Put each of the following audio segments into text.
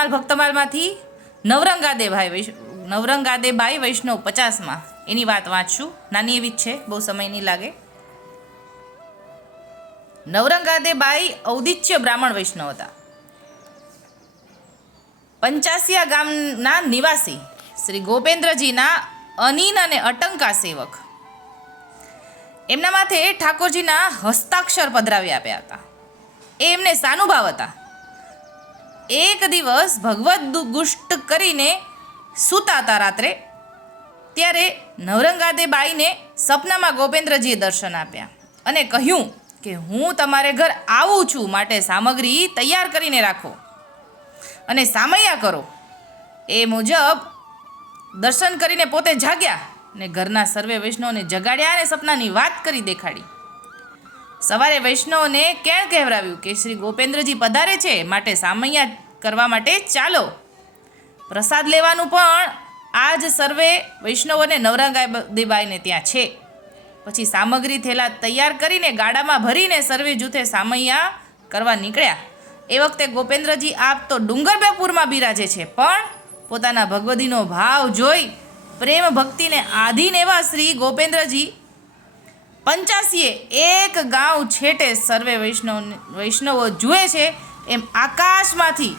ગોલમાલ ભક્તમાલમાંથી નવરંગાદે ભાઈ વૈશ, નવરંગાદે બાઈ વૈષ્ણવ પચાસમાં. એની વાત વાંચશું. નાની એવી જ છે, બહુ સમય નહીં લાગે. નવરંગાદે બાઈ ઔદિત્ય બ્રાહ્મણ વૈષ્ણવ હતા. પંચાસિયા ગામના નિવાસી શ્રી ગોપેન્દ્રજીના અનિન અને અટંકા સેવક. એમના માથે ઠાકોરજીના હસ્તાક્ષર પધરાવી આપ્યા હતા. એ એમને સાનુભાવ હતા. એક દિવસ ભગવદ ગુષ્ટ કરીને સૂતા હતા રાત્રે ત્યારે નવરંગાદે બાઈને સપનામાં ગોપેન્દ્રજીએ દર્શન આપ્યા અને કહ્યું કે હું તમારે ઘર આવું છું, માટે સામગ્રી તૈયાર કરીને રાખો અને સામૈયા કરો. એ મુજબ દર્શન કરીને પોતે જાગ્યા ને ઘરના સર્વે વૈષ્ણવને જગાડ્યા અને સપનાની વાત કરી દેખાડી. સવારે વૈષ્ણવને કેણ કહેવરાવ્યું કે શ્રી ગોપેન્દ્રજી પધારે છે માટે સામૈયા કરવા માટે ચાલો. પ્રસાદ લેવાનું પણ આજ સર્વે વૈષ્ણવોને નવરંગાદેબાઈને ત્યાં છે. પછી સામગ્રી થેલા તૈયાર કરીને ગાડામાં ભરીને સર્વે જૂથે સામૈયા કરવા નીકળ્યા. એ વખતે ગોપેન્દ્રજી આપ તો ડુંગરબેપુરમાં બિરાજે છે, પણ પોતાના ભગવદીનો ભાવ જોઈ પ્રેમ ભક્તિને આધીન એવા શ્રી ગોપેન્દ્રજી પંચાસીએ એક ગાંવ છેટે સર્વે વૈષ્ણવ વૈષ્ણવો જુએ છે, એમ આકાશમાંથી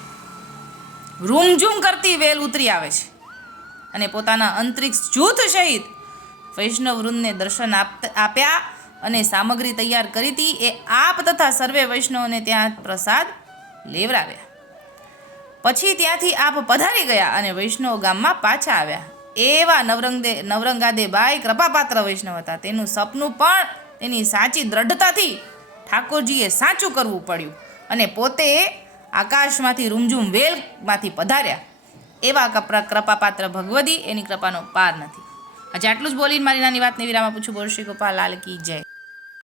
રૂમઝૂમ કરતી વેલ ઉતરી આવે છે. અને પોતાના અંતરિક્ષ જૂથ સહિત વૈષ્ણવ વૃંદને દર્શન આપ- આપ્યા અને સામગ્રી તૈયાર કરી હતી. એ આપ તથા સર્વે વૈષ્ણવને ત્યાં પ્રસાદ લેવરાવ્યા પછી ત્યાંથી આપ પધારી ગયા અને વૈષ્ણવ ગામમાં પાછા આવ્યા. એવા નવરંગદે નવરંગાદે બાઈ કૃપાપાત્ર વૈષ્ણવ હતા. તેનું સપનું પણ તેની સાચી દ્રઢતાથી ઠાકોરજીએ સાચું કરવું પડ્યું અને પોતે આકાશમાંથી રૂમઝૂમ વેલમાંથી પધાર્યા. એવા કપરા કૃપાપાત્ર ભગવદી એની કૃપાનો પાર નથી. આજે આટલું જ બોલીને મારી નાની વાતને વિરામ આપું છું. બોલ શ્રી ગોપાલ, લાલ કી જય.